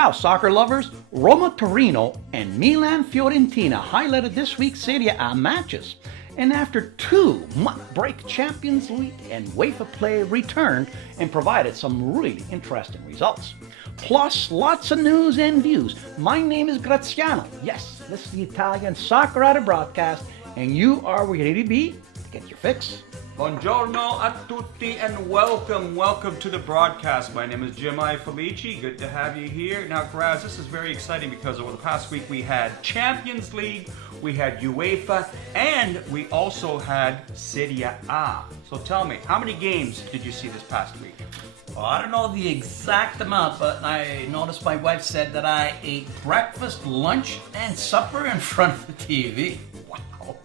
Ciao, soccer lovers! Roma Torino and Milan Fiorentina highlighted this week's Serie A matches. And after 2-month break, Champions League and UEFA play returned and provided some really interesting results. Plus, lots of news and views. My name is Graziano. Yes, this is the Italian Soccer Out broadcast, and you are where you need to be to get your fix. Buongiorno a tutti and welcome to the broadcast. My name is Jimmy Felici. Good to have you here. Now, Graz, this is very exciting because over the past week we had Champions League, we had UEFA, and we also had Serie A. So tell me, how many games did you see this past week? Well, I don't know the exact amount, but I noticed my wife said that I ate breakfast, lunch, and supper in front of the TV. Wow.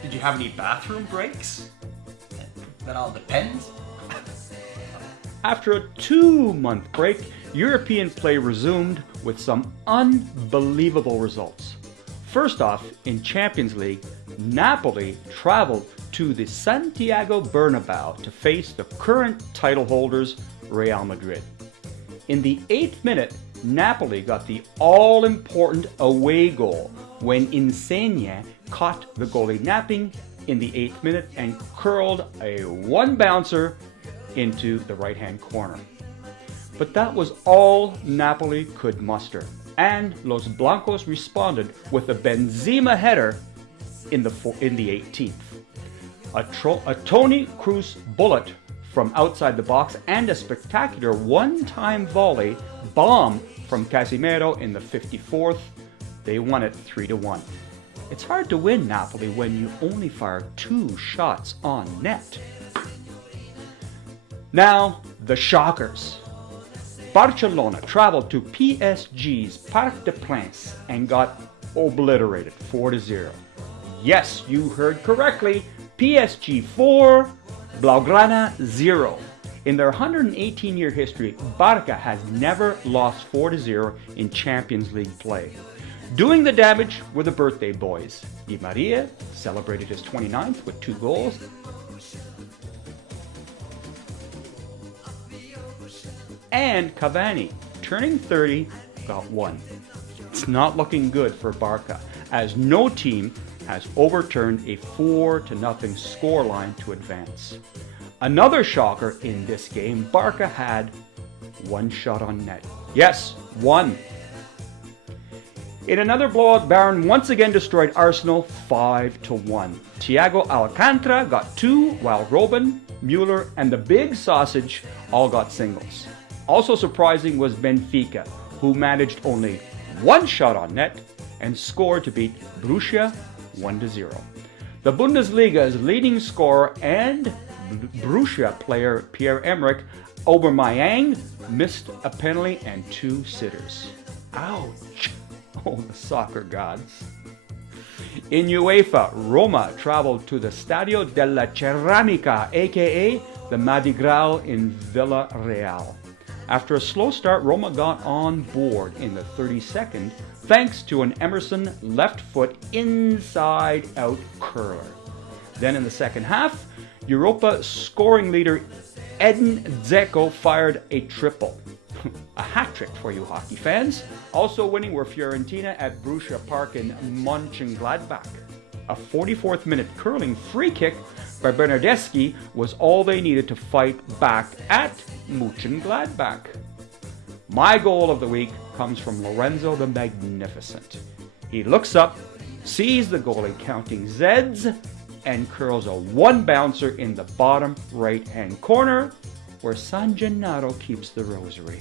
Did you have any bathroom breaks? That all depends. After a 2-month break, European play resumed with some unbelievable results. First off, in Champions League, Napoli traveled to the Santiago Bernabeu to face the current title holders, Real Madrid. In the 8th minute, Napoli got the all-important away goal when Insigne caught the goalie napping in the 8th minute and curled a one-bouncer into the right-hand corner. But that was all Napoli could muster, and Los Blancos responded with a Benzema header in the 18th. A Toni Kroos bullet from outside the box and a spectacular one-time volley bomb from Casemiro in the 54th. They won it 3-1. It's hard to win Napoli when you only fire 2 shots on net. Now, the shockers. Barcelona traveled to PSG's Parc des Princes and got obliterated 4-0. Yes, you heard correctly. PSG 4, Blaugrana 0. In their 118-year history, Barca has never lost 4-0 in Champions League play. Doing the damage were the birthday boys. Di Maria celebrated his 29th with 2 goals. And Cavani, turning 30, got 1. It's not looking good for Barca, as no team has overturned a 4-0 scoreline to advance. Another shocker in this game, Barca had 1 shot on net. Yes, 1. In another blowout, Bayern once again destroyed Arsenal 5-1. Thiago Alcantara got 2, while Robben, Müller, and the Big Sausage all got singles. Also surprising was Benfica, who managed only 1 shot on net and scored to beat Borussia 1-0. The Bundesliga's leading scorer and Borussia player Pierre-Emerick Aubameyang missed a penalty and 2 sitters. Ouch! Oh, the soccer gods. In UEFA, Roma traveled to the Stadio della Ceramica, aka the Madrigal in Villarreal. After a slow start, Roma got on board in the 32nd thanks to an Emerson left foot inside-out curler. Then in the second half, Europa scoring leader Edin Dzeko fired a triple. A hat-trick for you hockey fans. Also winning were Fiorentina at Borussia Park in Mönchengladbach. A 44th minute curling free kick by Bernardeschi was all they needed to fight back at Mönchengladbach. My goal of the week comes from Lorenzo the Magnificent. He looks up, sees the goalie counting Zeds, and curls a one-bouncer in the bottom right-hand corner where San Gennaro keeps the rosary.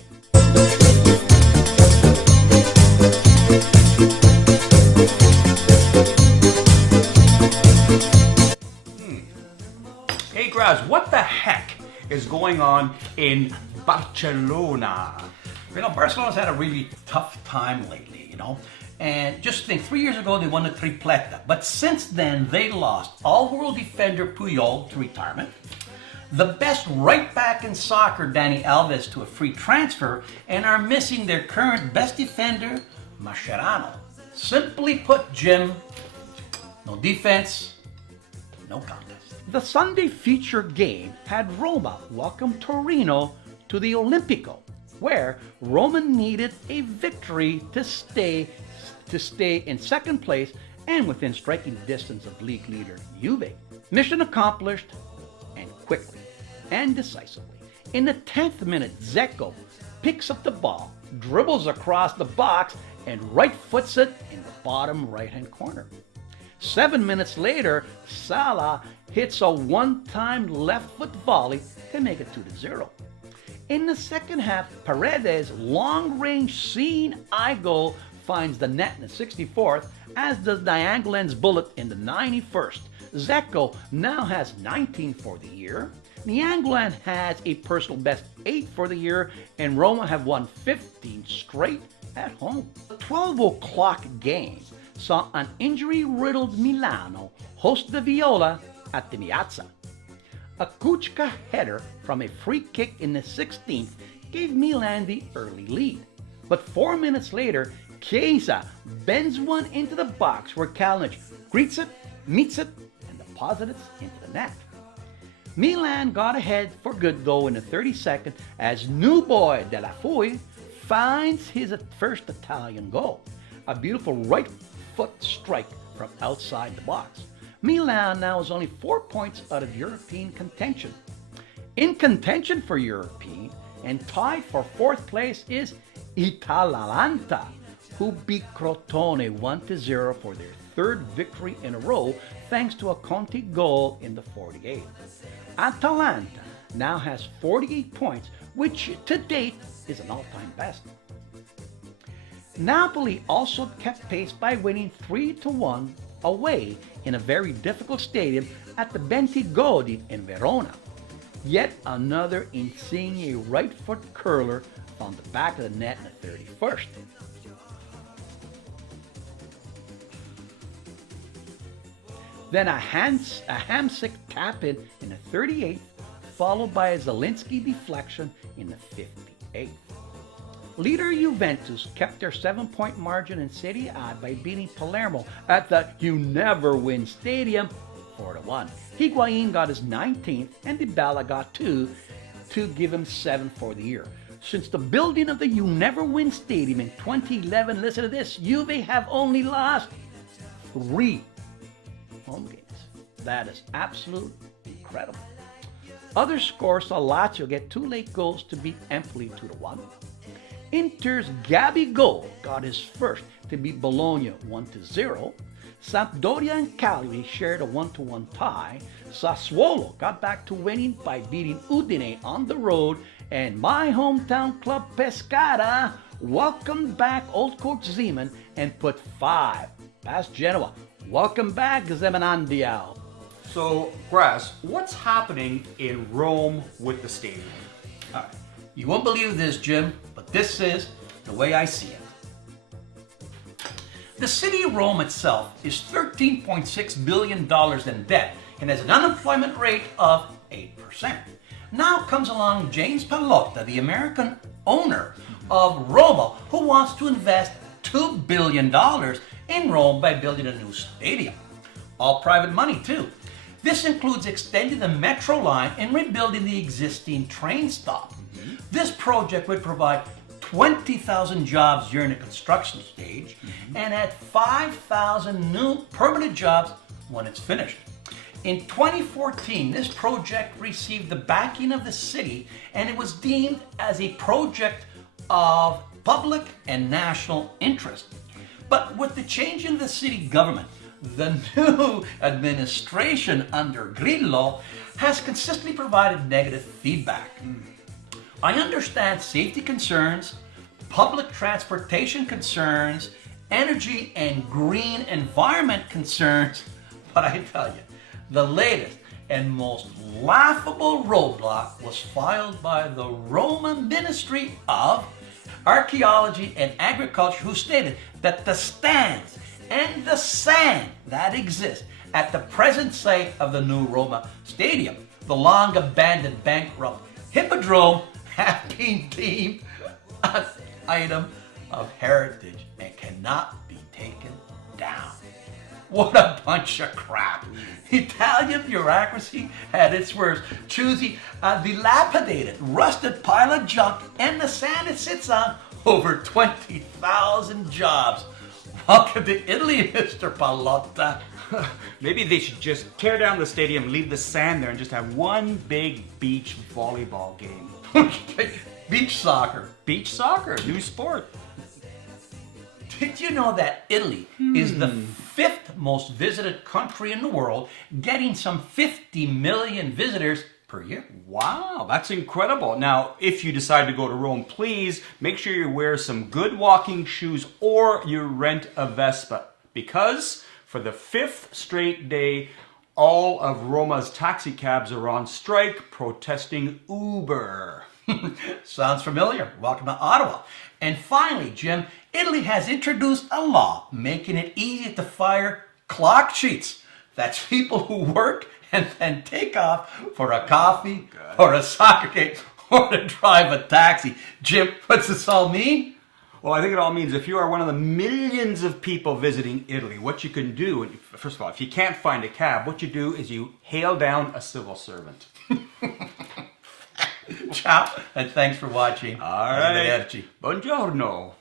Hey, Graz, what the heck is going on in Barcelona? You know, Barcelona's had a really tough time lately, And just think, 3 years ago they won the tripleta. But since then, they lost all-world defender Puyol to retirement, the best right back in soccer, Dani Alves, to a free transfer, and are missing their current best defender, Mascherano. Simply put, Jim, no defense, no contest. The Sunday feature game had Roma welcome Torino to the Olimpico. where Roma needed a victory to stay in second place and within striking distance of league leader Juve. Mission accomplished, and quickly and decisively. In the 10th minute, Dzeko picks up the ball, dribbles across the box, and right foots it in the bottom right-hand corner. 7 minutes later, Salah hits a one-time left foot volley to make it 2-0. In the second half, Paredes' long-range seeing-eye goal finds the net in the 64th, as does Nainggolan's bullet in the 91st. Dzeko now has 19 for the year. Nainggolan has a personal best 8 for the year, and Roma have won 15 straight at home. The 12 o'clock game saw an injury-riddled Milano host the Viola at the Piazza. A Kuchka header from a free kick in the 16th gave Milan the early lead. But 4 minutes later, Chiesa bends one into the box where Kalinic greets it, meets it, and deposits it into the net. Milan got ahead for good though in the 32nd as new boy De La Fui finds his first Italian goal. A beautiful right foot strike from outside the box. Milan now is only 4 points out of European contention. In contention for European and tied for 4th place is Atalanta, who beat Crotone 1-0 for their 3rd victory in a row thanks to a Conti goal in the 48th. Atalanta now has 48 points, which to date is an all-time best. Napoli also kept pace by winning 3-1 away in a very difficult stadium at the Bentigodi in Verona. Yet another Insigne right foot curler found the back of the net in the 31st. Then a Hamsik tap-in the 38th, followed by a Zielinski deflection in the 58th. Leader Juventus kept their 7-point margin in Serie A by beating Palermo at the You Never Win Stadium 4-1. Higuain got his 19th and Dybala got 2 to give him 7 for the year. Since the building of the You Never Win Stadium in 2011, listen to this, Juve have only lost 3 home games. That is absolute incredible. Other scores saw Lazio get 2 late goals to beat Empoli 2-1. Inter's Gabigol got his first to beat Bologna 1-0. Sampdoria and Cagliari shared a 1-1 tie. Sassuolo got back to winning by beating Udine on the road. And my hometown club Pescara welcomed back old coach Zeman and put 5 past Genoa. Welcome back, Zemanandiao. So, Grass, what's happening in Rome with the stadium? All right. You won't believe this, Jim, but this is the way I see it. The city of Rome itself is $13.6 billion in debt and has an unemployment rate of 8%. Now comes along James Pallotta, the American owner of Roma, who wants to invest $2 billion in Rome by building a new stadium. All private money, too. This includes extending the metro line and rebuilding the existing train stop. This project would provide 20,000 jobs during the construction stage and add 5,000 new permanent jobs when it's finished. In 2014, this project received the backing of the city and it was deemed as a project of public and national interest. But with the change in the city government, the new administration under Grillo has consistently provided negative feedback. I understand safety concerns, public transportation concerns, energy and green environment concerns, but I tell you, the latest and most laughable roadblock was filed by the Roman Ministry of Archaeology and Agriculture, who stated that the stands and the sand that exists at the present site of the new Roma Stadium, the long abandoned bankrupt Hippodrome, have been deemed an item of heritage and cannot be taken down. What a bunch of crap. Italian bureaucracy at its worst. Choosing a dilapidated, rusted pile of junk and the sand it sits on over 20,000 jobs. Welcome to Italy, Mr. Pallotta. Maybe they should just tear down the stadium, leave the sand there, and just have one big beach volleyball game. Beach soccer. Beach soccer, new sport. Did you know that Italy is the 5th most visited country in the world, getting some 50 million visitors per year? Wow, that's incredible. Now, if you decide to go to Rome, please make sure you wear some good walking shoes or you rent a Vespa, because for the 5th straight day, all of Roma's taxi cabs are on strike protesting Uber. Sounds familiar. Welcome to Ottawa. And finally, Jim, Italy has introduced a law making it easy to fire clock cheats. That's people who work and then take off for a coffee or a soccer game or to drive a taxi. Jim, what's this all mean? Well, I think it all means if you are one of the millions of people visiting Italy, what you can do, first of all, if you can't find a cab, what you do is you hail down a civil servant. Ciao, and thanks for watching. All right. Buongiorno.